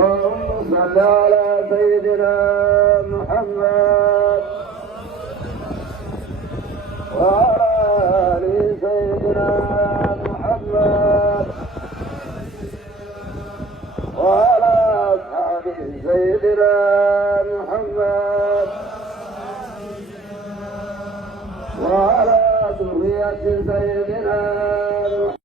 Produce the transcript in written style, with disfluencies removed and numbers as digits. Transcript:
اللهم صل على سيدنا محمد وعلى آل سيدنا محمد وعلى أصحاب سيدنا محمد وعلى ذرية سيدنا